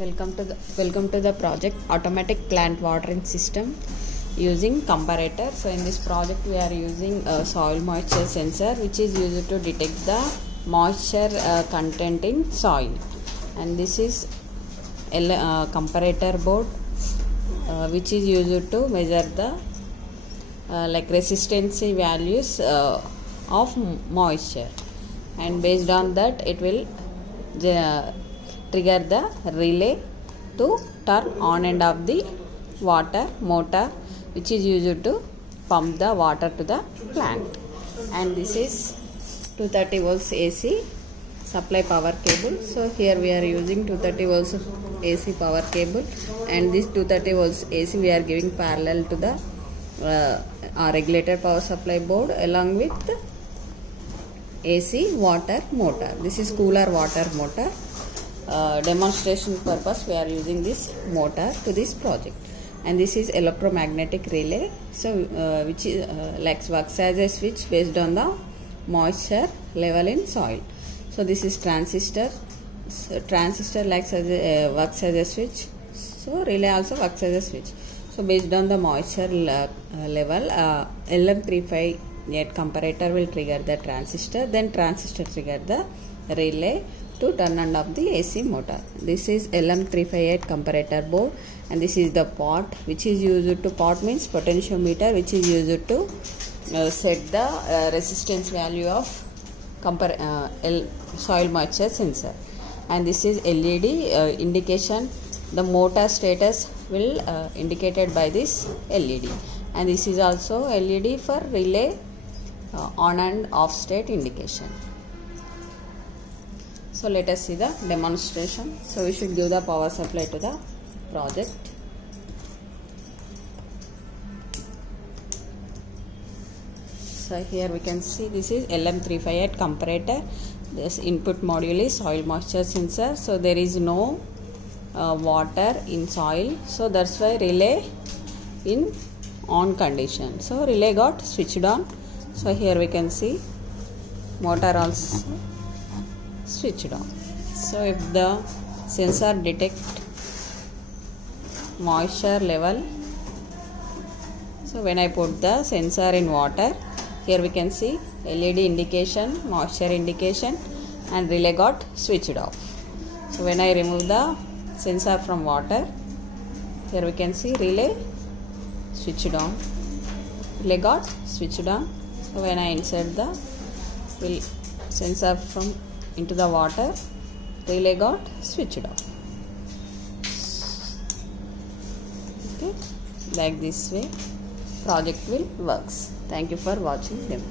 Welcome to the project automatic plant watering system using comparator. So in this project we are using a soil moisture sensor which is used to detect the moisture content in soil, and this is a comparator board which is used to measure the resistance values of moisture, and based on that it will trigger the relay to turn on and off the water motor which is used to pump the water to the plant. And this is 230 volts AC supply power cable. So here we are using 230 volts AC power cable, and this 230 volts AC we are giving parallel to the regulated power supply board along with AC water motor. This is cooler water motor. Demonstration purpose we are using this motor to this project. And this is electromagnetic relay, so which is works as a switch based on the moisture level in soil. So this is transistor. So transistor works as a switch, so relay also works as a switch. So based on the moisture level, LM358 comparator will trigger the transistor, then transistor trigger the relay to turn on off the AC motor. This is LM358 comparator board, and this is the pot which is used to, pot means potentiometer, which is used to set the resistance value of soil moisture sensor. And this is LED indication. The motor status will indicated by this LED, and this is also LED for relay on and off state indication. So let us see the demonstration. So we should give the power supply to the project. So here we can see this is LM358 comparator. This input module is soil moisture sensor. So there is no water in soil, so that's why relay in on condition. So relay got switched on. So here we can see motor also switched on. So if the sensor detect moisture level, so when I put the sensor in water, here we can see LED indication, moisture indication, and relay got switched off. So when I remove the sensor from water, here we can see relay switched on, relay got switched on. So when I insert the sensor from into the water, relay got switched off. Okay, like this way project will works. Thank you for watching them.